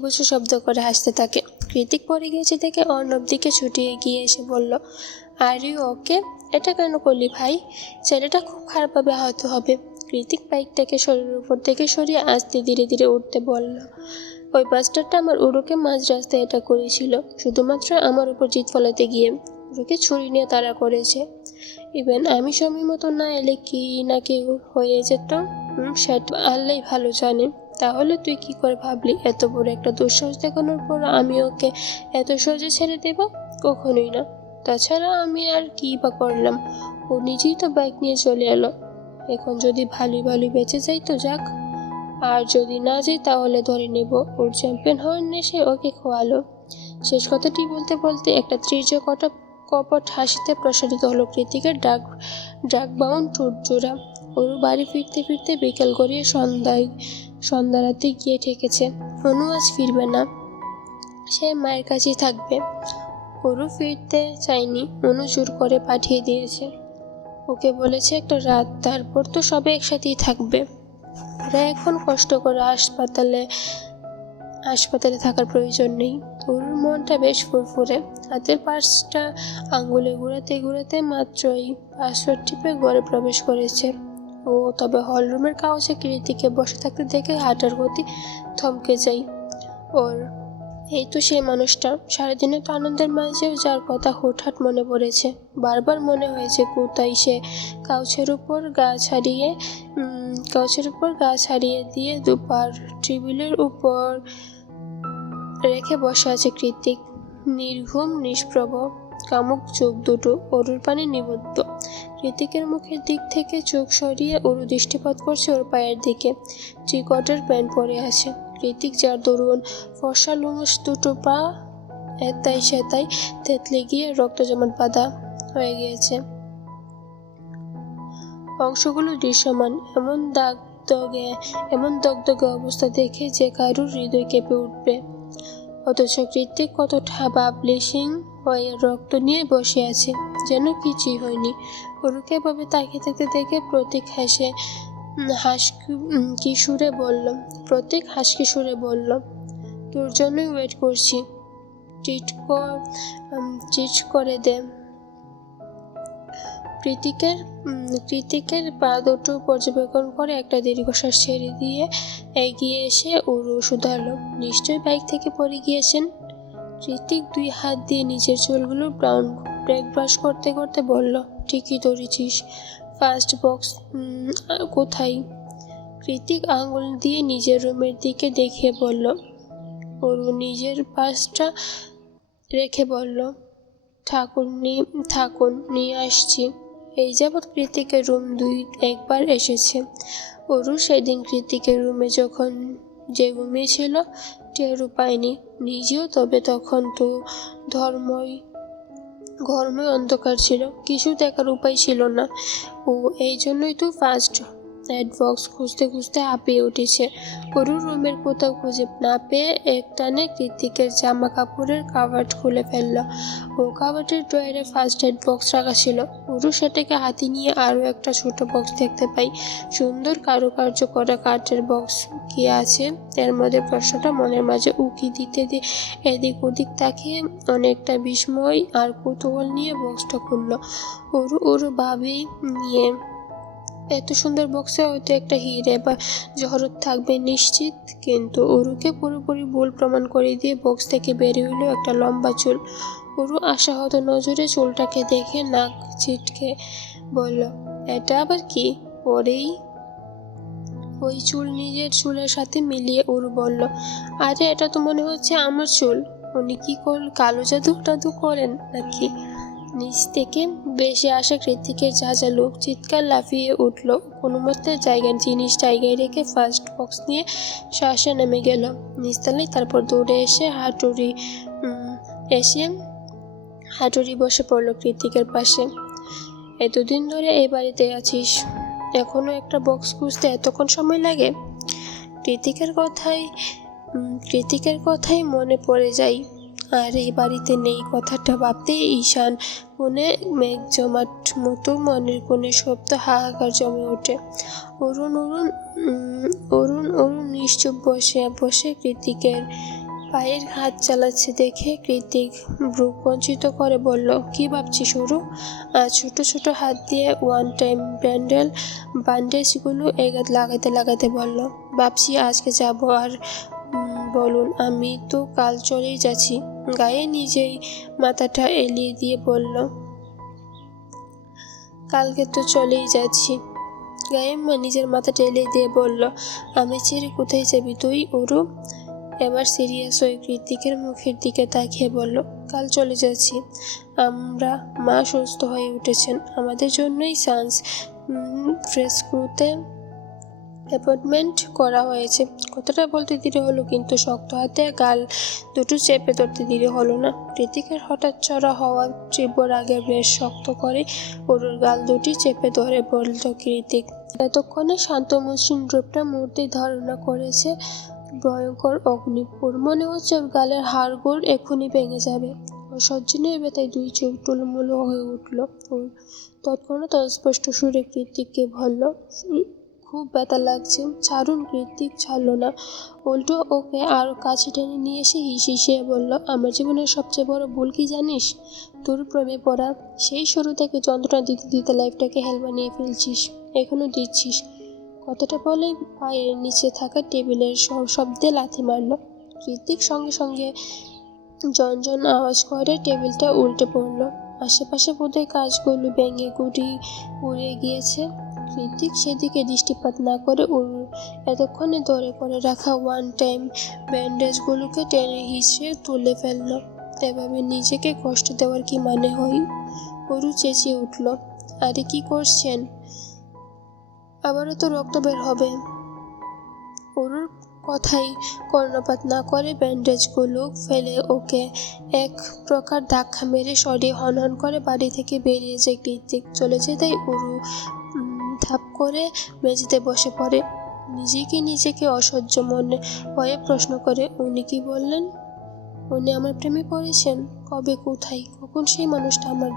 বুঝু শব্দ করে হাসতে থাকে। কৃতিক পড়ে গিয়েছে দেখে অর্ণব দিকে ছুটে এগিয়ে এসে বলল, আর ইউ ওকে? এটা কেন করলি ভাই? ছেলেটা খুব খারাপভাবে আহত হবে। কৃতিক বাইকটাকে শরীরের উপর থেকে সরিয়ে আস্তে ধীরে ধীরে উঠতে বলল, ওই বাস্টারটা আমার উরুকে মাঝ রাস্তায় এটা করেছিল, শুধুমাত্র আমার উপর জিত ফলাতে গিয়ে। উরুকে ছুরি নিয়ে তাড়া করেছে। ইভেন আমি সময় মতো না এলে কি না কি হয়ে যেত সেটা আল্লাহ ভালো জানে। তাহলে তুই কি করে ভাবলি এত বড় একটা দুঃসাহস দেখানোর পর আমি ওকে এত সহজে ছেড়ে দেব? কখনোই না। তাছাড়া আমি আর কি বা করলাম? ও নিজেই তো বাইক নিয়ে চলে এলো। এখন যদি ভালোই ভালোই বেঁচে যাই তো যাক, আর যদি না যাই তাহলে ধরে নেব ওর চ্যাম্পিয়ন হওয়ার নেশে ওকে খোয়ালো। শেষ কথাটি বলতে বলতে একটা তীর্যক কপট হাসিতে প্রসারিত হলো কৃতিকের ডাক বাউন্ড ঠোঁট জোড়া। ওর বাড়ি ফিরতে ফিরতে বিকেল গড়িয়ে সন্ধ্যা রাতে গিয়ে ঠেকেছে। অনু আজ ফিরবে না, সে মায়ের কাছেই থাকবে। ওরও ফিরতে চায়নি, অনু জোর করে পাঠিয়ে দিয়েছে। ওকে বলেছে একটা রাত, তারপর তো সবাই একসাথেই থাকবে। ওরা এখন কষ্ট করে হাসপাতালে থাকার প্রয়োজন নেই। ওর মনটা বেশ ফুরফুরে। হাতের 5টা আঙ্গুলে ঘুরাতে ঘুরাতে মাত্রই পাসওয়ার্ড টিপে ঘরে প্রবেশ করেছে ও। তবে হলরুমের কাউচে কৃতিকে বসে থাকতে দেখে হাঁটার গতি থমকে যায় ওর। এই তো সেই মানুষটা, সারাদিনে তো আনন্দের মাঝেও যার কথা হুটহাট মনে পড়েছে। বারবার মনে হয়েছে কোথায় সে কাউচের উপর গা ছাড়িয়ে দিয়ে দুপার টেবিলের উপর রেখে বসে আছে কৃতিক। নির্ঘুম নিষ্প্রভ কামুক চোখ দুটো অরুর পানে নিবদ্ধ। কৃতিকের মুখের দিক থেকে চোখ সরিয়ে অরু দৃষ্টিপাত করছে ওর পায়ের দিকে। ট্রিকটার প্যান্ট পরে আছে কৃতিক, যার দরুন ফর্সা লুমস দুটো পা এতাই সেতাই থেতলে গিয়ে রক্ত জমাট বাঁধা হয়ে গিয়েছে। অংশগুলো দৃশ্যমান। এমন দগদগে অবস্থা দেখে যে কারুর হৃদয় কেঁপে উঠবে। অথচ কৃতিক কতটা ভাবলেশীন হয়ে রক্ত নিয়ে বসে আছে, যেন কিছুই হয়নি। ওরুকে এভাবে তাকিয়ে থাকতে দেখে প্রতীক হাসকি সুরে বলল, তোর জন্যই ওয়েট করছি, ট্রিট করে দে। কৃতিকের পা দুটো পর্যবেক্ষণ করে একটা দীর্ঘশ্বাস ছেড়ে দিয়ে এগিয়ে এসে ওরু শুধালো, নিশ্চয়ই বাইক থেকে পড়ে গিয়েছেন? কৃতিক 2 হাত দিয়ে নিজের চুলগুলো ব্রেক ব্রাশ করতে করতে বলল, ঠিকই ধরেছিস। ফার্স্ট বক্স কোথায়? কৃতিক আঙুল দিয়ে নিজের রুমের দিকে দেখিয়ে বলল। ওরু নিজের পাশটা রেখে বলল, থাকুন নিয়ে আসছি। এই যাবৎ কৃতিকের রুম 2-1বার এসেছে। ওরু সেদিন কৃতিকের রুমে যখন যে ঘুমিয়েছিল টেরও পায়নি নিজেও। তবে তখন তো ঘরময় অন্ধকার ছিল, কিছু দেখার উপায় ছিল না। ও এই জন্যই তো ফার্স্ট এড বক্স খুঁজতে খুঁজতে হাঁপিয়ে উঠেছে। ওরুর রুমের কোথাও খুঁজে না পেয়ে একটানে কৃতিকের জামা কাপড়ের কাভার্ড খুলে ফেলল। ও কাভার্ডের ড্রয়ারে ফার্স্ট এড বক্স রাখা ছিল। ওরু সেটাকে হাতে নিয়ে আরও একটা ছোট বক্স দেখতে পাই, সুন্দর কারুকার্য করা কাঠের বক্স। কি আছে এর মধ্যে? প্রশ্নটা মনের মাঝে উকি দিতে এদিক ওদিক তাকিয়ে অনেকটা বিস্ময় আর কৌতূহল নিয়ে বক্সটা খুলল। ওরু ভাবেই নিয়ে, এত সুন্দর বক্সে হয়তো একটা হিরে বা জহরত থাকবে নিশ্চিত। কিন্তু ওরুকে পুরোপুরি ভুল প্রমাণ করে দিয়ে বক্স থেকে বেরিয়ে হলো একটা লম্বা চুল। ওরু আশাহত নজরে চুলটাকে দেখে নাক ছিটকে বলল, এটা আবার কি? পরেই ওই চুল নিজের চুলের সাথে মিলিয়ে ওরু বলল, আরে এটা তো মনে হচ্ছে আমার চুল। উনি কি কালো জাদু করেন নাকি? নিচ থেকে বেশি আসা কৃতিকের যা লোক চিৎকার লাফিয়ে উঠল। কোনো মতে জায়গায় রেখে ফার্স্ট বক্স নিয়ে শ্বাসে নেমে গেল নিচতলায়। তারপর দৌড়ে এসে হাঁটুরি বসে পড়ল কৃতিকের পাশে। এতদিন ধরে এই বাড়িতে আছিস, এখনো একটা বক্স খুঁজতে এতক্ষণ সময় লাগে? কৃতিকের কথাই মনে পড়ে যায়। আর এই বাড়িতে নেই কথাটা ভাবতে ঈশান কোণে মেঘ জমাট মতো মনের কোণে শব্দ হাহাকার জমে ওঠে। অরুণ নিশ্চুপ বসে কৃতিকের পায়ের হাত চালাচ্ছে দেখে কৃতিক ভ্রু কুঞ্চিত করে বলল, কি ভাবছি শুরু? আর ছোট ছোট হাত দিয়ে ওয়ান টাইম ব্যান্ডেজগুলো এগাত লাগাতে লাগাতে বলল, ভাবছি আজকে যাব আর বলুন, আমি তো কাল চলেই যাচ্ছি। গায়ে নিজেই মাথাটা এলিয়ে দিয়ে বলল, কালকে তো চলেই যাচ্ছি। গায়ে নিজের মাথাটা এলিয়ে দিয়ে বলল, আমি ছেড়ে কোথায় যাবি তুই ওরু? এবার সিরিয়াস হয়ে কৃতিকের মুখের দিকে তাকিয়ে বলল, কাল চলে যাচ্ছি আমরা। মা সুস্থ হয়ে উঠেছেন, আমাদের জন্যই সায়েন্স ফ্রেস্কোতে অ্যাপয়েন্টমেন্ট করা হয়েছে। কথাটা বলতে দেরি হলো, কিন্তু শক্ত হাতে গাল দুটো চেপে ধরতে দেরি হলো না। কৃতিকের হঠাৎ চড়া হওয়া তীব্র আগে বেশ শক্ত করে ওর গাল দুটি চেপে ধরে বলল কৃতিক। এতক্ষণে শান্ত মসৃণ রূপটা মুহূর্তেই ধারণা করেছে ভয়ঙ্কর অগ্নিপুর। মনে হচ্ছে ওর গালের হাড়গোড় এখনই ভেঙে যাবে। অসহ্যনীয় ব্যথায় দুই চোখ টুলমুলো হয়ে উঠল ওর। তৎক্ষণাৎ অস্পষ্ট সুরে কৃতিককে বলল, খুব ব্যথা লাগছে, ছাড়ুন। কৃতিক ছাড়ল না, উল্টো ওকে আরও কাছে টেনে নিয়ে এসে হিসিয়ে বলল, আমার জীবনের সবচেয়ে বড় ভুল কি জানিস? তোর প্রেমে পড়া। সেই শুরু থেকে যন্ত্রণা দিতে দিতে লাইফটাকে হেল বানিয়ে ফেলছিস, এখনও দিচ্ছিস। কথাটা বলে পায়ের নিচে থাকা টেবিলের শব্দে লাথি মারল। কৃতিক সঙ্গে সঙ্গে ঝনঝন আওয়াজ করে টেবিলটা উল্টে পড়ল। আশেপাশে বোধহয় কাজগুলো ভেঙে গুড়ি উড়ে গিয়েছে। কৃতিক সেদিকে দৃষ্টিপাত না করে এতক্ষণে ধরে করে রাখা ওয়ান টাইম ব্যান্ডেজগুলোকে টেনে হিঁচড়ে তুলে ফেলল। এভাবে নিজেকে কষ্ট দেওয়ার কি মানে হয়? অরু চেঁচিয়ে উঠল, আরে কি করছেন? আবারও তো রক্ত বের হবে। অরুর কথাই কর্ণপাত না করে ব্যান্ডেজগুলো ফেলে ওকে এক প্রকার ধাক্কা মেরে সরিয়ে হনহন করে বাড়ি থেকে বেরিয়ে যায় কৃতিক। চলে যেতেই অরু ধাপ করে মেঝেতে বসে পড়ে। নিজেকে অসহ্য মনে হয়ে প্রশ্ন করে, উনি কি বললেন? উনি আমার প্রেমে পড়েছেন? কবে, কোথায়, কখন? সেই মানুষটা আমার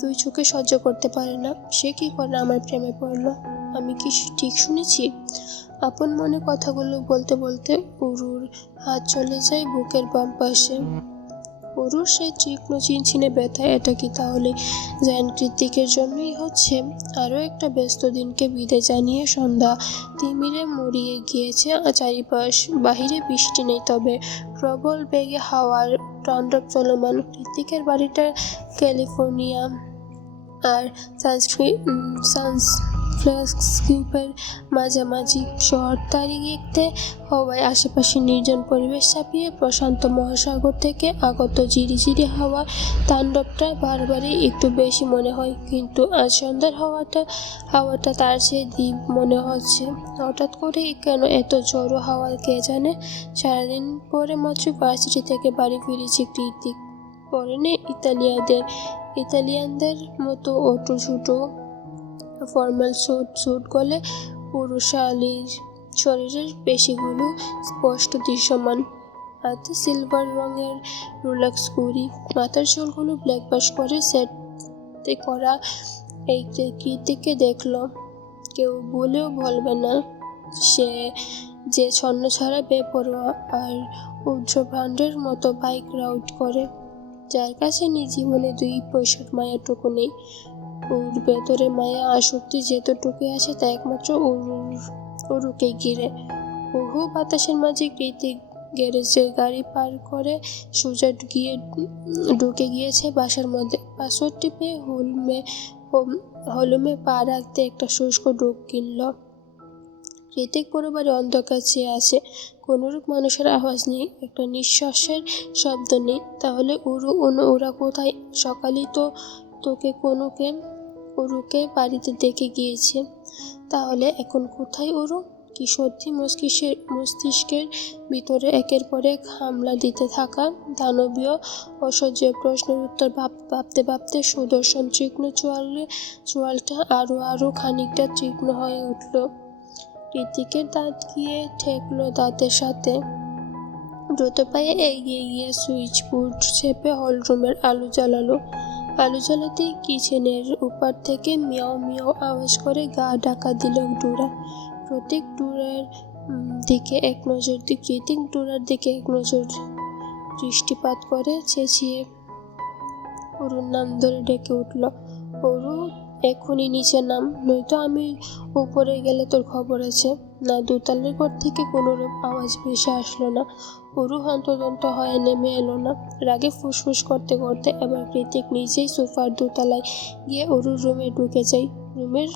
দুই চোখে সহ্য করতে পারে না, সে কি করে আমার প্রেমে পড়ল? আমি কি ঠিক শুনেছি? আপন মনে কথাগুলো বলতে বলতে অরুর হাত চলে যায় বুকের বাম পাশে। অরুর সেই তীক্ষ্ণ চিনচিনে ব্যথা, এটা কি তাহলে জায়ান কৃতিকের জন্যই হচ্ছে? আরও একটা ব্যস্ত দিনকে বিদায় জানিয়ে সন্ধ্যা তিমিরে মুড়িয়ে গিয়েছে চারিপাশ। বাহিরে বৃষ্টি নেই, তবে প্রবল বেগে হাওয়ার তাণ্ডব চলমান। কৃতিকের বাড়িটা ক্যালিফোর্নিয়া আর সানফ্রান্সিসকোর মাঝামাঝি। শহর তারিখতে হওয়ায় আশেপাশে নির্জন পরিবেশ ছাপিয়ে প্রশান্ত মহাসাগর থেকে আগত ঝিরিঝিরি হাওয়ার তাণ্ডবটা বারবারই একটু বেশি মনে হয়। কিন্তু আজ সন্ধ্যার হাওয়াটা তার চেয়ে দ্বীপ মনে হচ্ছে। হঠাৎ করে কেন এত জোরো হাওয়া কে জানে। সারাদিন পরে মাত্র ভার্সিটি থেকে বাড়ি ফিরেছি কৃতিক। পরনে ইতালিয়ানদের মতো অটো ছোটো ফর্মাল স্যুট গলে পুরুষালীর শরীরের পেশিগুলো স্পষ্ট দৃশ্যমান। হাতে সিলভার রঙের রোলেক্স ঘড়ি, মাথার চুলগুলো ব্ল্যাক বাশ করে সেট করা। এই কৃতিককে দেখলো কেউ বলেও বলবে না সে যে ছন্ন ছাড়া বেপরোয়া আর ঊর্ধ্বভ্রাণ্ডের মতো বাইক রাইড করে, যার কাছে নিজ জীবনে 2 পয়সার মায়াটুকু নেই। ওর ভেতরে মায়া আসক্তি যেতটুকু আছে তা একমাত্র অরুকে ঘিরে। বহু বাতাসের মাঝে কৃতিক গ্যারেজে গাড়ি পার করে সোজা ঢুকে গিয়েছে বাসার মধ্যে। পাসওয়ার্ড টিপে হলুমে পা রাখতে একটা শুষ্ক ঢোক কিনল। কৃতিক পুরো বাড়ি অন্ধকার চেয়ে আছে। কোনোরূপ মানুষের আওয়াজ নেই, একটা নিঃশ্বাসের শব্দ নেই। তাহলে ওরা কোথায়? সকালেই তো তোকে অরুকে বাড়িতে দেখে গিয়েছে, তাহলে এখন কোথায় অরু? কি সত্যি মস্তিষ্কের ভিতরে একের পর এক হামলা দিতে থাকা দানবীয় অসহ্য প্রশ্নের উত্তর ভাবতে ভাবতে সুদর্শন তীক্ষ্ণ চোয়ালটা আরো খানিকটা তীক্ষ্ণ হয়ে উঠল। কৃতিকের দাঁত গিয়ে ঠেকলো দাঁতের সাথে। দ্রুত পায়ে এগিয়ে গিয়ে সুইচ বোর্ড চেপে হলরুমের আলো জ্বালাতেই কিচেনের উপার থেকে মিয়াও মিয়াও আওয়াজ করে গা ঢাকা দিল ডোরা। প্রত্যেক দিকে এক নজর কৃতিক ডোরার দিকে এক নজর দৃষ্টিপাত করে চেঁচিয়ে অরুর নাম ধরে ডেকে উঠল, অরু এক্ষুনি নিচে নাম, নয়তো আমি উপরে গেলে তোর খবর আছে। না, দোতলার ঘর থেকে কোনোরূপ আওয়াজ ভেসে আসলো না। অরু হন্তদন্ত হয়ে নেমে এলো না। রাগে ফুসফুস করতে করতে এবার কৃতিক নিজেই সোফার দোতলায় গিয়ে অরুর রুমে ঢুকে যায়। রুমের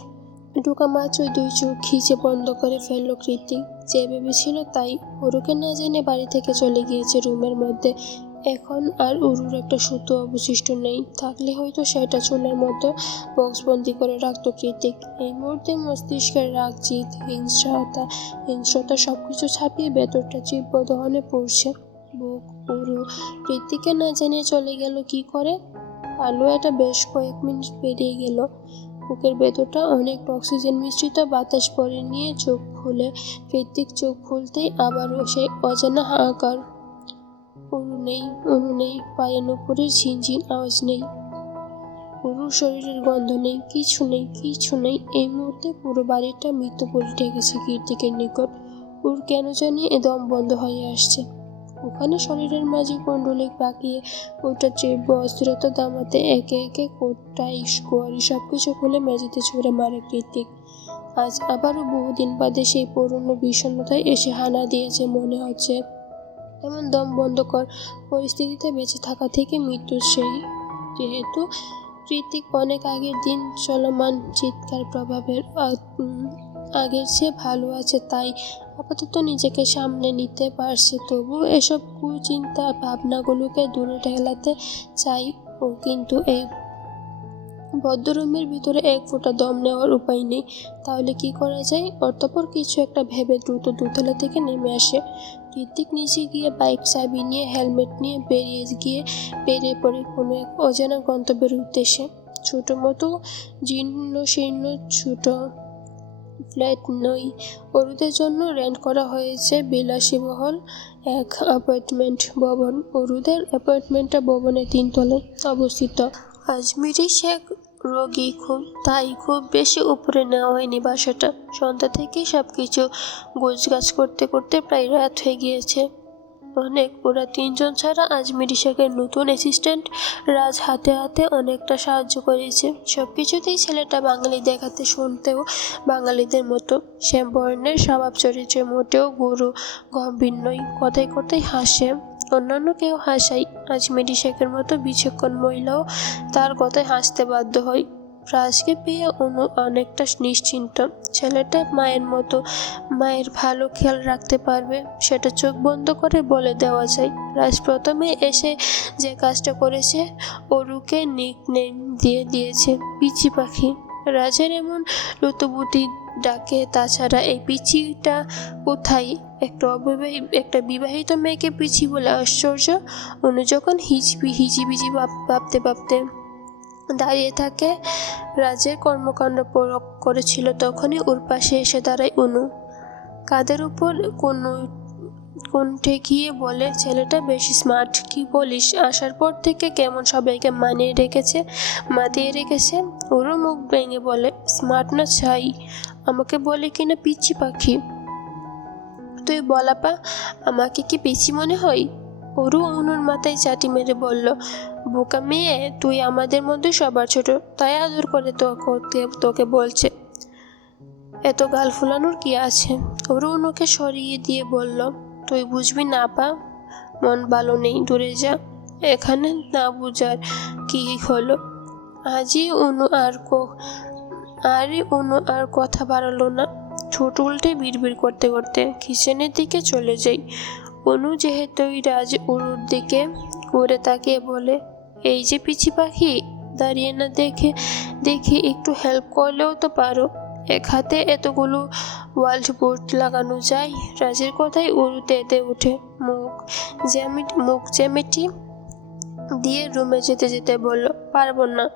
ঢোকা মাত্রই দুই চোখ খিচে বন্ধ করে ফেললো কৃতিক। যে ভেবেছিল তাই, অরুকে না জেনে বাড়ি থেকে চলে গিয়েছে রুমের মধ্যে। এখন আর অরুর একটা সুতো অবশিষ্ট নেই, থাকলে হয়তো সেটা চুলের মতো বক্সবন্দি করে রাখতো কৃতিক। এই মুহূর্তে মস্তিষ্কের রাগ, জিদ, হিংস্রতা সবকিছু ছাপিয়ে ভেতরটা তীব্র দহনে পড়ছে। বুক অরু কৃতিকে না জেনে চলে গেল কি করে? আলো এটা বেশ কয়েক মিনিট পেরিয়ে গেল। বুকের ভেতরটা অনেক অক্সিজেন মিশ্রিত বাতাস পরে নিয়ে চোখ খুলে কৃতিক চোখ খুলতেই আবারও সেই অজানা হাহাকার। অরু নেই, পায়ের নুপুরের ঝিনঝিন আওয়াজ নেই, অরুর শরীরের গন্ধ নেই, কিছু নেই। এই মুহূর্তে পুরো বাড়িটা মৃত্যু পড়ে ঠেকেছে কৃতিকের নিকট। ওর কেন জানি দম বন্ধ হয়ে আসছে। ওখানে শরীরের মাঝে কুণ্ডলিক পাকিয়ে ওটা তীব্র অস্থিরতা দামাতে একে একে কোটটাই গোয়ারি সবকিছু খুলে মেঝেতে ছুঁড়ে মারে কৃতিক। আজ আবারও বহুদিন বাদে সেই পুরনো বিষণ্ণতায় এসে হানা দিয়েছে মনে হচ্ছে। এমন দম বন্ধকর পরিস্থিতিতে বেঁচে থাকা থেকে মৃত্যু সেই। যেহেতু কৃতিক অনেক আগের দিন চলমান চিৎকার প্রভাবের আগের চেয়ে ভালো আছে, তাই আপাতত নিজেকে সামনে নিতে পারছে। তবু এসব কুচিন্তা ভাবনাগুলোকে দূরে ঠেলাতে চাই ও, কিন্তু এই বদ্ধ রুমের ভিতরে এক ফোঁটা দম নেওয়ার উপায় নেই। তাহলে কি করা যায়? অতঃপর কিছু একটা ভেবে দ্রুত দোতলা থেকে নেমে আসে। কৃতিক নিচে গিয়ে বাইক চাবি নিয়ে হেলমেট নিয়ে বেরিয়ে পড়ে কোনো এক অজানা গন্তব্যের উদ্দেশ্যে। ছোট মতো জীর্ণ শীর্ণ ছোট ফ্ল্যাট নয়, অরুদের জন্য রেন্ট করা হয়েছে বিলাসীবহুল এক অ্যাপার্টমেন্ট ভবন। অরুদের অ্যাপার্টমেন্টটা ভবনের 3 তলায় অবস্থিত। আজমিরি শেখ রোগী তাই খুব বেশি উপরে নেওয়া হয়নি বাসাটা। সন্ধ্যা থেকেই সবকিছু গোছগাছ করতে করতে প্রায় রাত হয়ে গিয়েছে অনেক। ওরা 3 জন ছাড়া আজমিরি শেখের নতুন অ্যাসিস্ট্যান্ট রাজ হাতে হাতে অনেকটা সাহায্য করেছে। সবকিছুতেই ছেলেটা বাঙালি দেখাতে, শুনতেও বাঙালিদের মতো। শ্যাম বর্ণের স্বভাব চরিত্রে মোটেও গুরু গম্ভীর নয়, কথায় কথায় হাসে। অন্যান্য কেউ হাসায়, আজমিরি শেখের মতো বিচক্ষণ মহিলাও তার কথায় হাসতে বাধ্য হয়। রাজকে পেয়ে অনু অনেকটা নিশ্চিন্ত। ছেলেটা মায়ের মতো, মায়ের ভালো খেয়াল রাখতে পারবে সেটা চোখ বন্ধ করে বলে দেওয়া যায়। রাজ প্রথমে এসে যে কাজটা করেছে, অরুকে নিকনেম দিয়ে দিয়েছে পিচি পাখি। রাজের এমন লুতুপুতি ডাকে। তাছাড়া এই পিচিটা কোথায়? একটা বিবাহিত মেয়েকে পিচি বলে আশ্চর্য। অনু যখন হিজিবিজি ভাবতে দাঁড়িয়ে থাকে, রাজের কর্মকাণ্ড পরখ করেছিল, তখনই ওর পাশে এসে দাঁড়ায় অনু। কাদের উপর কোণঠে গিয়ে বলে, ছেলেটা বেশি স্মার্ট। কি বলিস? আসার পর থেকে কেমন সবাইকে মাতিয়ে রেখেছে। ওরও মুখ ভেঙে বলে, স্মার্ট না ছাই, আমাকে বলে কিনা পিচ্ছি পাখি। তুই বলাপা, আমাকে কি পিচ্ছি মনে হয়? অরু অনুর মাথায় চাটি মেরে বলল, বোকা মেয়ে, তুই আমাদের মধ্যে সবার ছোট, তাই আদর করে তোকে বলছে। এত গাল ফুলানোর কি আছে? অরু অনুকে সরিয়ে দিয়ে বলল, তুই বুঝবি না আপা, মন ভালো নেই, দূরে যা। এখানে না বুঝার কি হলো? আজই অনু আর কথা বাড়ালো না। ঠোঁট উল্টে বিড়বিড় করতে করতে কিচেনের দিকে চলে যাই। অনু যেহেতুই রাজ অরুর দিকে ঘুরে তাকিয়ে বলে, এই যে পিচি পাখি, দাঁড়িয়ে না দেখে একটু হেল্প করলেও তো পারো। এক হাতে এতগুলো ওয়ার্ল্ড বোর্ড লাগানো যায়? রাজের কথায় অরু তেতে উঠে মুখ জ্যামিটি দিয়ে রুমে যেতে বলল, পারবো না,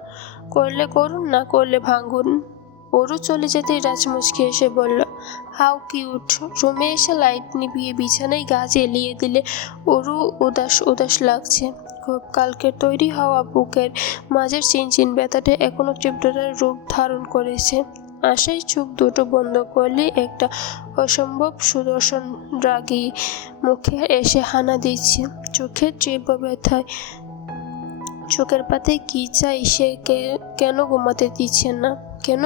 করলে করুন, না করলে ভাঙুন। অরু চলে যেতেই রাজ মুচকি এসে বলল, হাউ কিউট। রুমে এসে লাইট নিভিয়ে বিছানায় গা এলিয়ে দিলে অরু উদাস লাগছে। খুব কালকের তৈরি হওয়া বুকের মাঝের চিনচিন ব্যথাটা এখনো তীব্রতার রূপ ধারণ করেছে। আশাই চোখ দুটো বন্ধ করলে একটা অসম্ভব সুদর্শন রাগী মুখে এসে হানা দিচ্ছে। চোখের তীব্র ব্যথায় চোখের পাতায় কি চাই সে কেন ঘুমাতে দিচ্ছে না, কেন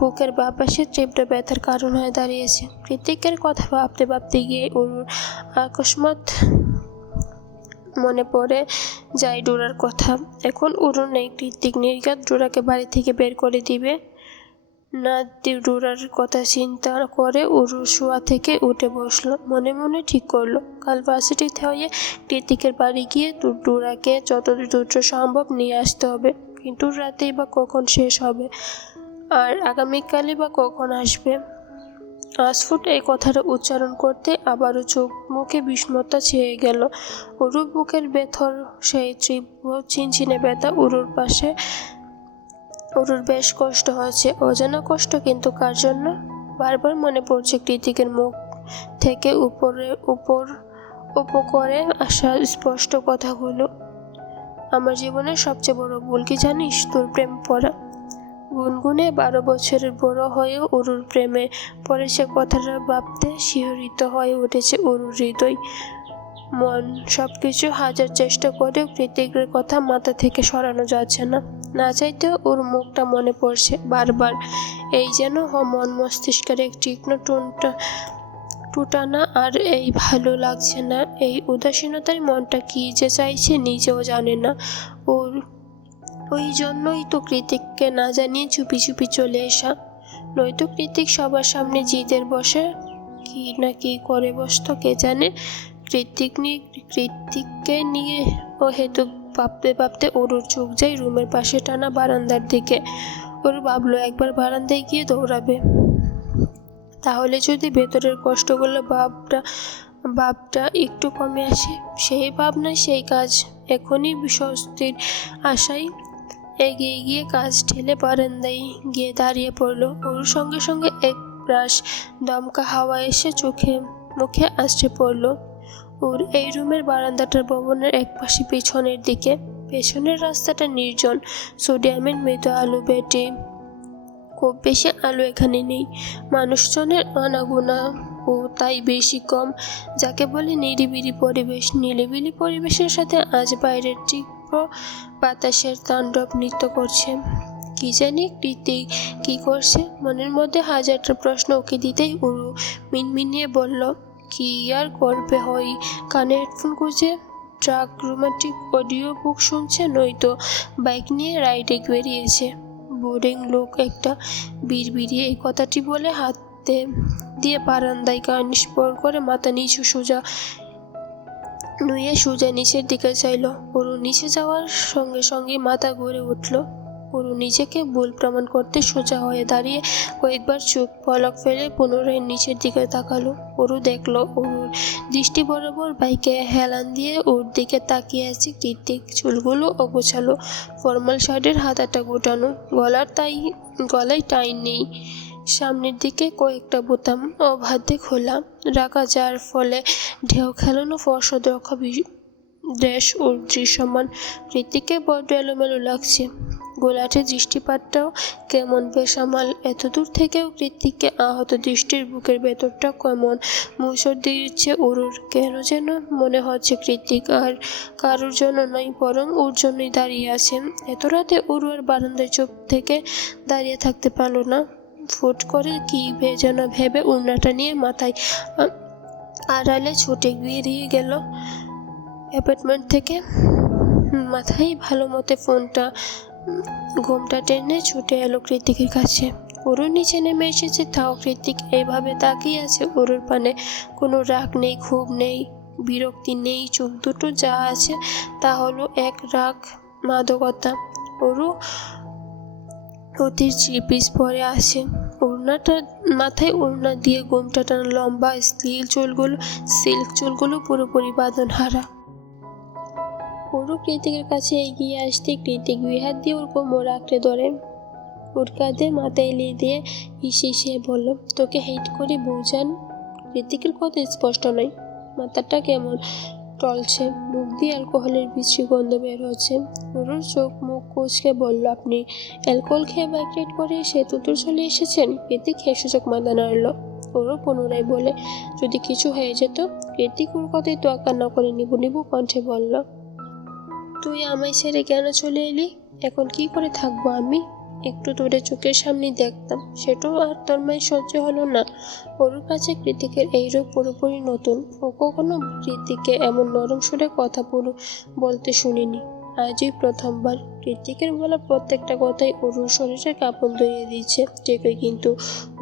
বুকের বাপাসে তীব্র ব্যথার কারণ হয়ে দাঁড়িয়েছে। কৃতিকের কথা ভাবতে ভাবতে গিয়ে অরুর আকস্মাৎ মনে পড়ে যায় ডোরার কথা। এখন অরুর নেই, কৃতিক নির্ঘাত ডোরাকে বাড়ি থেকে বের করে দিবে না। ডোরার কথা চিন্তা করে অরু শোয়া থেকে উঠে বসলো। মনে মনে ঠিক করলো কাল ভার্সিটিতে হয়ে কৃতিকের বাড়ি গিয়ে ডোরাকে যত দ্রুত সম্ভব নিয়ে আসতে হবে। কিন্তু রাতেই বা কখন শেষ হবে, আর আগামীকালই বা কখন আসবে। আজফুট এই কথাটা উচ্চারণ করতে আবারও চোখ মুখে বিষণ্ণতা ছেয়ে গেল। অরুর বুকের ভেতর সেই তীব্র চিনচিনে ব্যথা। অরুর বেশ কষ্ট হচ্ছে, অজানা কষ্ট, কিন্তু কার জন্য? বারবার মনে পড়ছে কৃতিকের মুখ থেকে উপরে আসা স্পষ্ট কথাগুলো। আমার জীবনের সবচেয়ে বড় ভুল কি জানিস? তোর প্রেম পড়া। গুনগুনে 12 বছরের বড় হয়েও অরুর প্রেমে পড়েছে কথাটা ভাবতে শিহরিত হয়ে উঠেছে অরুর হৃদয়, মন। সবকিছু হাজার চেষ্টা করেও কৃতিকের কথা মাথা থেকে সরানো যাচ্ছে না। না চাইতেও ওর মুখটা মনে পড়ছে বারবার। এই যেন মন মস্তিষ্কের এক তীক্ষ্ণ টুটানা। আর এই ভালো লাগছে না, এই উদাসীনতায় মনটা কি যে চাইছে নিজেও জানে না। ওই জন্যই তো কৃতিককে না জানিয়ে চুপি চুপি চলে আসা। নয়তো কৃতিক সবার সামনে জিদের বসে কি না কি করে বসত কে জানে। কৃতিককে নিয়ে ও হেতু ভাবতে ভাবতে অরুর চোখ যায় রুমের পাশে টানা বারান্দার দিকে। ওর ভাবলো একবার বারান্দায় গিয়ে দৌড়াবে, তাহলে যদি ভেতরের কষ্টগুলো ভাবটা একটু কমে আসে। সেই ভাবনায় সেই কাজ। এখনই স্বস্তির আশায় এগিয়ে গিয়ে কাজ ঠেলে বারান্দায় গিয়ে দাঁড়িয়ে পড়লো। ওর সঙ্গে সঙ্গে এক ব্রাশ দমকা হাওয়া এসে চোখে মুখে আসতে পড়লো। ওর এই রুমের বারান্দাটার ভবনের এক পাশে পেছনের দিকে। পেছনের রাস্তাটা নির্জন, সোডিয়ামের মৃদু আলো বেটে। খুব বেশি আলো এখানে নেই, মানুষজনের আনাগোনা ও তাই বেশি কম, যাকে বলে নিরিবিলি পরিবেশ। নিরিবিলি পরিবেশের সাথে আজ বাইরের তীব্র বাতাসের তাণ্ডব নৃত্য করছে। কি জানি কৃতিক কি করছে, মনের মধ্যে হাজারটা প্রশ্ন ওকে দিতেই উরু মিনমিনিয়ে বলল, কি আর করবে, হয় কানে হেডফোন গুঁজে ট্রাক রোমান্টিক অডিও বুক শুনছে, নয়তো বাইক নিয়ে রাইডে বেরিয়েছে। বোরিং লোক একটা। বিড়বিড়িয়ে এই কথাটি বলে হাতে দিয়ে বারান্দায় কার্নিশ করে মাথা নিচু সোজা নিচের দিকে চাইল। ওরু নিচে যাওয়ার সঙ্গে সঙ্গে মাথা ঘুরে উঠল। ওরু নিজেকে ভুল প্রমাণ করতে সোজা হয়ে দাঁড়িয়ে কয়েকবার চোখ পলক ফেলে পুনরায় নিচের দিকে তাকালো। ওরু দেখলো ওরুর দৃষ্টি বরাবর বাইকে হেলান দিয়ে ওর দিকে তাকিয়ে আছে কৃতিক। চুলগুলো অগোছালো, ফর্মাল শার্টের হাতাটা গোটানো, গলায় টাই নেই, সামনের দিকে কয়েকটা বোতাম অবাধে খোলা রাখা, যার ফলে ঢেউ খেলানো ফর্সদক্ষ ড্রেস ওর দৃশ্যমান। কৃতিককে বড্ড এলোমেলো লাগছে, গোলাটে দৃষ্টিপাতটাও কেমন বেসামাল। এতদূর থেকেও কৃতিককে আহত দৃষ্টির বুকের ভেতরটা কেমন মুসর দিচ্ছে ওরুর। কেন যেন মনে হচ্ছে কৃতিক আর কারোর জন্য নয়, বরং ওর জন্যই দাঁড়িয়ে আছে। এত রাতে ওরু আর বারান্দায় চোখ থেকে দাঁড়িয়ে থাকতে পারল না। ফুট করে কি যেন ভেবে উড়নাটা নিয়ে মাথায় আড়ালে ছুটে বেরিয়ে গেল অ্যাপার্টমেন্ট থেকে। মাথায় ভালো মতে ঘুমটা টেনে ছুটে এলো কৃতিকের কাছে। ওরুর নিচে নেমে এসেছে, তাও কৃতিক এইভাবে তাকিয়ে আছে ওরুর পানে। কোনো রাগ নেই, ক্ষোভ নেই, বিরক্তি নেই। চোখ দুটো যা আছে তা হলো এক রাগ মাদকতা। ওরু অতির 3 পিস পরে আসে, মাথায় ওড়না দিয়ে গোমটা টানা, লম্বা সিল্ক চুলগুলো পুরোপুরি বাঁধন হারা। ওরু কৃতিকের কাছে এগিয়ে আসতে কৃতিক 2 হাত দিয়ে ওর কোমর আঁকড়ে ধরে ওর কাঁধে মাথা এলিয়ে দিয়ে হিসিয়ে বলল, তোকে হেট করি বউজান। কৃতিকের কথা স্পষ্ট নয়, মাথাটা কেমন টলছে, মুখ দিয়ে অ্যালকোহলের বিশ্রী গন্ধ বের হচ্ছে। অরুর চোখ মুখ কুঁচকে বলল, আপনি অ্যালকোহল খেয়ে বাইক রাইড করে সে তুতুর চলে এসেছেন? কৃতিক হেসে মাথা নাড়ল। ওরও পুনরায় বলে, যদি কিছু হয়ে যেত? কৃতিক ওর কথাই তোয়াক্কা না করে নিবু নিবু কণ্ঠে বলল, তুই আমায় ছেড়ে কেন চলে এলি? এখন কি করে থাকবো আমি? একটু দূরে চোখের সামনে দেখতাম, সেটাও আর তোর মায়ের সহ্য হলো না। ওর কাছে কৃতিকের এই রূপ পুরোপুরি নতুন। ও কখনো কৃতিককে এমন নরম সুরে কথা বলতে শুনিনি। আজই প্রথমবার। কৃতিকের বলা প্রত্যেকটা কথাই ওর শরীরের কাঁপন ধরিয়ে দিচ্ছে ঠিকই, কিন্তু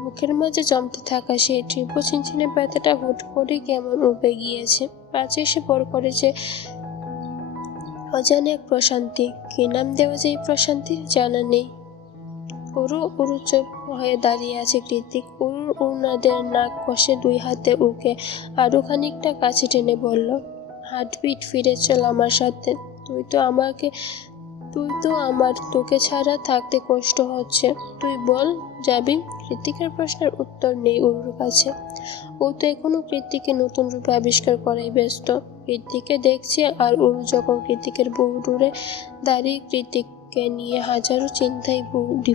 বুকের মাঝে জমতে থাকা সেই তীব্র চিনচিনে ব্যথাটা হুট করে কেমন উবে গিয়েছে। পাছে এসে বড় করেছে অজানে এক প্রশান্তি। কি নাম দেওয়া যায় এই প্রশান্তির জানা নেই। উরু চুপ হয়ে দাঁড়িয়ে আছে কৃতিক। উরুর উনাদের নাক কষে দুই হাতে ওকে আরো খানিকটা কাছে টেনে বলল, হার্টবিট ফিরে চল আমার সাথে। তোকে ছাড়া থাকতে কষ্ট হচ্ছে। তুই বল, যাবি? কৃতিকের প্রশ্নের উত্তর নেই উরুর কাছে। ও তো এখনো কৃতিকে নতুন রূপে আবিষ্কার করাই ব্যস্ত। কৃতিকে দেখছে, আর উরু যখন কৃতিকের বুক দূরে দাঁড়িয়ে কৃতিককে নিয়ে হাজারো চিন্তায়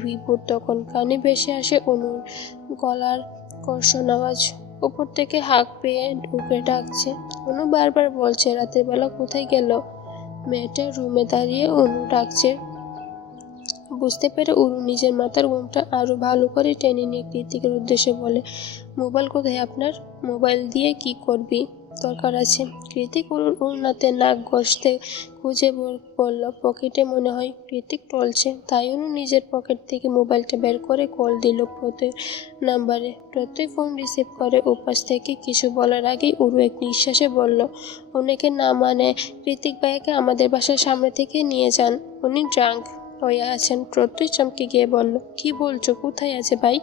বিভোর, তখন কানে ভেসে আসে অনুর গলার কর্ষণ আওয়াজ। উপর থেকে হাঁক পেয়ে ঢুকে ডাকছে। অনু বারবার বলছে, রাতের বেলা কোথায় গেল? মেয়েটার রুমে দাঁড়িয়ে অনু ডাকছে। বুঝতে পেরে উরু নিজের মাথার ঘুমটা আরো ভালো করে টেনে নিয়ে কৃতিকের উদ্দেশ্যে বলে, মোবাইল কোথায় আপনার? মোবাইল দিয়ে কি করবি? দরকার আছে। কৃতিক উরুর উন্নাতে নাক ঘষতে খুঁজে বলল, পকেটে মনে হয়। কৃতিক টলছে, তাই অনু নিজের পকেট থেকে মোবাইলটা বের করে কল দিল প্রত্যয় নাম্বারে। প্রত্যয় ফোন রিসিভ করে ওপাশ থেকে। কিছু বলার আগেই উরু এক নিঃশ্বাসে বলল, অনেকে না মানে কৃতিক ভাইয়াকে আমাদের বাসার সামনে থেকে নিয়ে যান, উনি ড্রাঙ্ক হয়ে আছেন। প্রত্যয় চমকে গিয়ে বলল, কি বলছো? কোথায় আছে ভাই?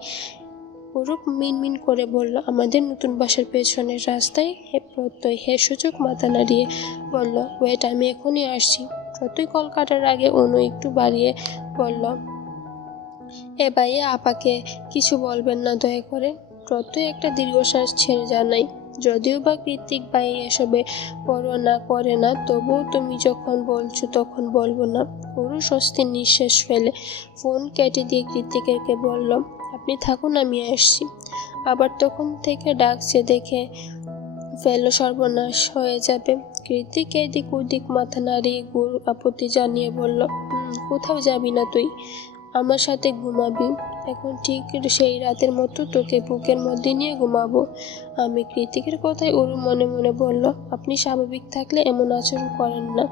অরূপ মিনমিন করে বলল, আমাদের নতুন বাসার পেছনের রাস্তায়। প্রত্যয় সুযোগ মাথা নাড়িয়ে বলল, ওয়েট, আমি এখনই আসছি। প্রত্যয় কল কাটার আগে অনু একটু বাড়িয়ে বলল, এ ভাইয়ে আপাকে কিছু বলবেন না দয়া করে। প্রত্যয় একটা দীর্ঘশ্বাস ছেড়ে জানাই, যদিও বা কৃতিক ভাই এসবে পরোয়া না করে না, তবুও তুমি যখন বলছো তখন বলবো না। পুরো স্বস্তির নিঃশ্বাস ফেলে ফোন কেটে দিয়ে কৃতিকেরকে বলল, আপনি থাকুন, আমি আসছি। আবার তখন থেকে ডাকছে দেখে ফেললো সর্বনাশ হয়ে যাবে। কৃতিক এদিক ওদিক মাথা নাড়িয়ে গুর আপত্তি জানিয়ে বলল, কোথাও যাবি না তুই, আমার সাথে ঘুমাবি। এখন ঠিক সেই রাতের মতো তোকে বুকের মধ্যে নিয়ে ঘুমাবো আমি। কৃতিকের কথায় ওরু মনে মনে বলল, আপনি স্বাভাবিক থাকলে এমন আচরণ করেন না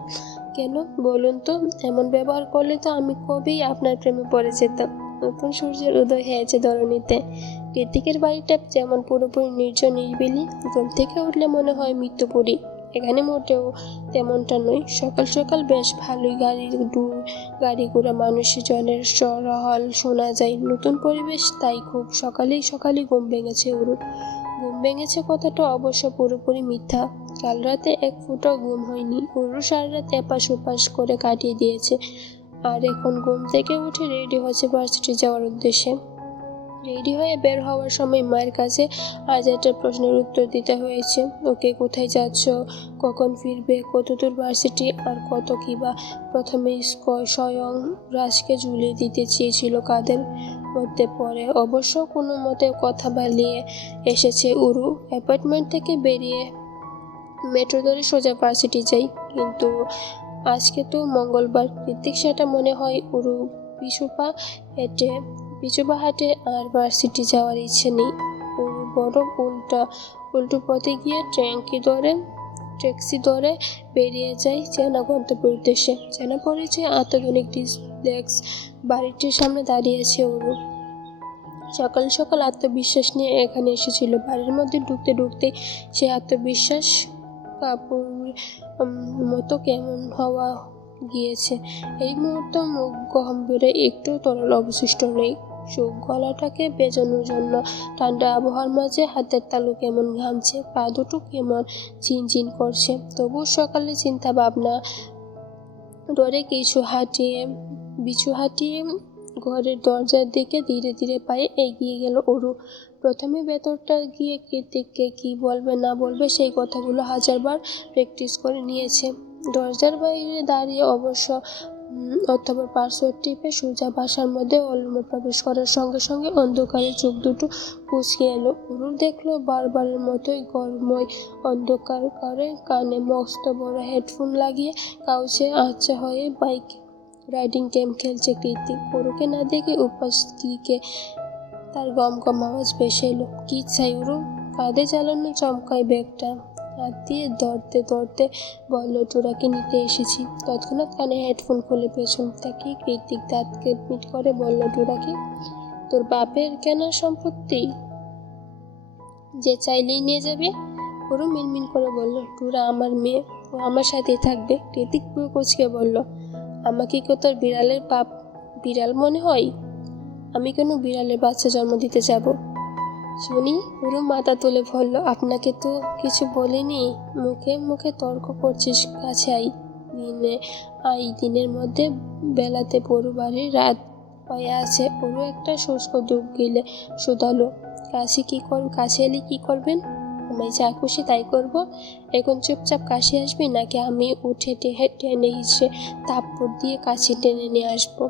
কেন বলুন তো? এমন ব্যবহার করলে তো আমি কবেই আপনার প্রেমে পড়ে যেতাম। নতুন সূর্যের উদয় হয়েছে ধরণীতে। কৃতিকের বাড়িটা যেমন পুরোপুরি নির্জন নিরিবিলি, ঘুম থেকে উঠলে মনে হয় মৃত্যুপুরী। এখানে মোটেও তেমনটা নয়। সকাল সকাল বেশ ভালোই গাড়ি ঘোড়া মানুষজনের সরহল শোনা যায়। নতুন পরিবেশ, তাই খুব সকালেই ঘুম ভেঙেছে ওর। ঘুম ভেঙেছে কথাটা অবশ্য পুরোপুরি মিথ্যা। কাল রাতে এক ফুটাও ঘুম হয়নি। ওরও সারা রাত এপাশ ওপাশ করে কাটিয়ে দিয়েছে, আর এখন ঘুম থেকে উঠে রেডি হচ্ছে ভার্সিটি যাওয়ার উদ্দেশ্যে। রেডি হয়ে বের হওয়ার সময় মায়ের কাছে আজ একটা প্রশ্নের উত্তর দিতে হয়েছে। ওকে কোথায় যাচ্ছ, কখন ফিরবে, কত দূর ভার্সিটি, আর কত কি বা। প্রথমে স্বয়ং রাজকে ঝুলিয়ে দিতে চেয়েছিল কাঁধের মধ্যে পড়ে। অবশ্য কোনো মতে কথা বালিয়ে এসেছে উরু। অ্যাপার্টমেন্ট থেকে বেরিয়ে মেট্রো ধরে সোজা ভার্সিটি যাই, কিন্তু আজকে তো মঙ্গলবার। কৃতিক সেটা মনে হয় উরু পিছু পা হাঁটে, আর ভার্সিটি যাওয়ার ইচ্ছে নেই। উরু বরং উল্টো পথে গিয়ে ট্যাক্সি ধরে বেরিয়ে যায় চেনা গন্তব্যের উদ্দেশ্যে। চেনা পরিচয় আত্মধনিক ডিসপ্লেক্স বাড়িটির সামনে দাঁড়িয়েছে উরু। সকাল সকাল আত্মবিশ্বাস নিয়ে এখানে এসেছিল। বাড়ির মধ্যে ঢুকতে সে আত্মবিশ্বাস কাপুর মতো কেমন হওয়া গিয়েছে। এই মুহূর্তে মুখ গম্ভীরে একটু তরল অবশিষ্ট নেই। চোখ গলাটাকে বেজানোর জন্য ঠান্ডা আবহাওয়ার মাঝে হাতের তালু কেমন ঘামছে, পা দুটো কেমন ঝিনঝিন করছে। তবু সকালে চিন্তা ভাবনা ধরে পিছু হাঁটিয়ে ঘরের দরজার দিকে ধীরে ধীরে পায়ে এগিয়ে গেল অরু। প্রথমে ভেতরটা গিয়ে কৃতিককে কি বলবে না বলবে সেই কথাগুলো হাজারবার প্র্যাকটিস করে নিয়েছে। দরজার বাইরে দাঁড়িয়ে অবশ্য অথবা পাসওয়ার্ড টিপে সোজা বাসার মধ্যে অলরুমে প্রবেশ করার সঙ্গে সঙ্গে অন্ধকারে চোখ দুটো কুঁচকে এলো। অরুণ দেখলো বারবারের মতোই গরময় অন্ধকার করে কানে মস্ত বড় হেডফোন লাগিয়ে কাউচে আচ্ছা হয়ে বাইক রাইডিং গেম খেলছে কৃতিক। অরুকে না দেখে উপাস দিকে তার গম গম আওয়াজ ভেসে এলো। কি চাই অরু? কাঁধে চালানো চমকায় ব্যাগটা হাত দিয়ে ধরতে ধরতে বলল, টুরাকে নিতে এসেছি। তৎক্ষণাৎ কানে হেডফোন খুলে পেছন তাকিয়ে কৃতিক দাঁত কেটমিট করে বলল, টুরাকে? তোর বাপের কেনা সম্পত্তি যে চাইলেই নিয়ে যাবে? অরু মিনমিন করে বলল, টুরা আমার মেয়ে, ও আমার সাথেই থাকবে। কৃতিক পুরো কুচকে বলল, আমাকে কি তোর বিড়ালের বাপ বিড়াল মনে হয়? আমি কেন বিড়ালের বাচ্চা জন্ম দিতে যাব শুনি? পুরো মাথা তুলে বলল, আপনাকে তো কিছু বলিনি। মুখে মুখে তর্ক করছিস। কাছে দিনের মধ্যে বেলাতে পড়ু বাড়ির রাত হয়ে আছে। ওরও একটা শুষ্ক ডুব গিলে শুধালো, কাছে এলে কি করবেন? আমি যা খুশি তাই করব। এখন চুপচাপ কাশি আসবি নাকি আমি উঠে টেনে হিসে থাপ্পড় দিয়ে কাছে টেনে নিয়ে আসবো?